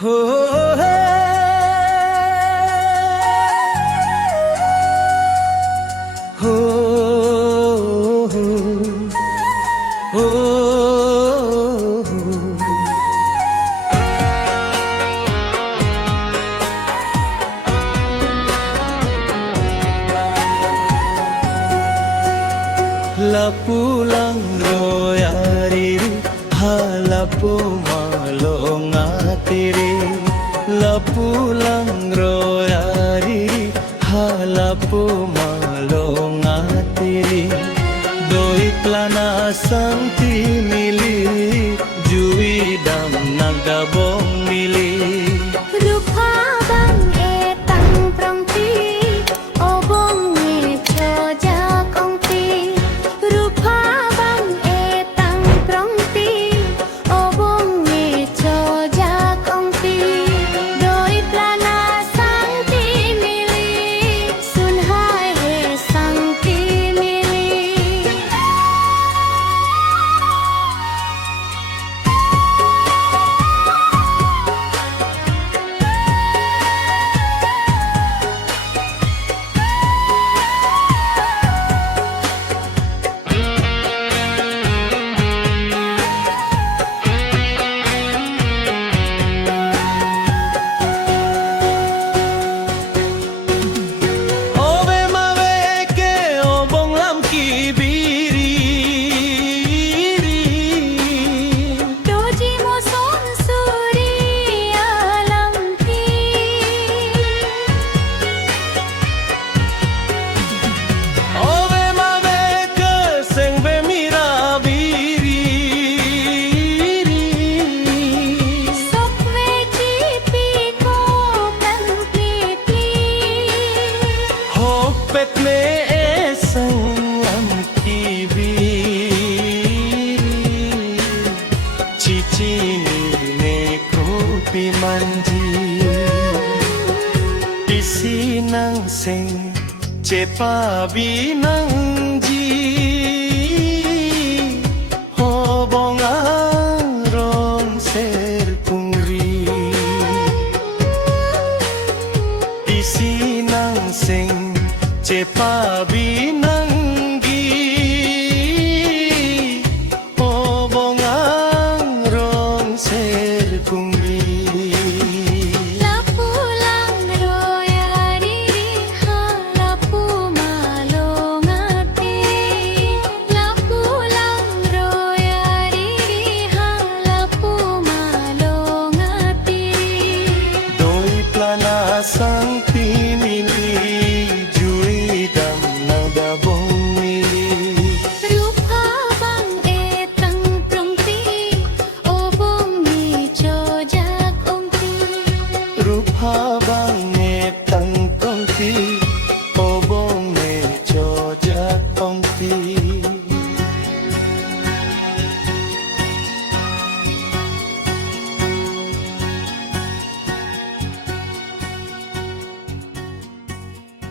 हो हे हो हो Lapulang royari halapu malongatiri Lapulang royari halapu malongatiri Doi plana santi mili jui dam nagabong mili Rupa bang etang prangti obong e choja kongti Rupa bang etang prangti obong e choja kongti Doi plana sangti mili sunhai he sangti mili Ove mave ke obong lam kibiri Doji mo son suri alam ti Ove mave ke seng be mirabiri Sokwe chipi ko kan pliti Hopet me esang lam kibiri Cici ne krupi manji Isi nang seng cepa binang ji Hobong aron ser pungri Isi nang seng cepa binang gi Hobong aron ser pungri Lapulang royari halapu malongati Lapulang royari halapu malongati Doi plana sang pinili jui dam nadabong mili Rupa bang etang prangti obong ni chojak ongti Rupa bang etang tongti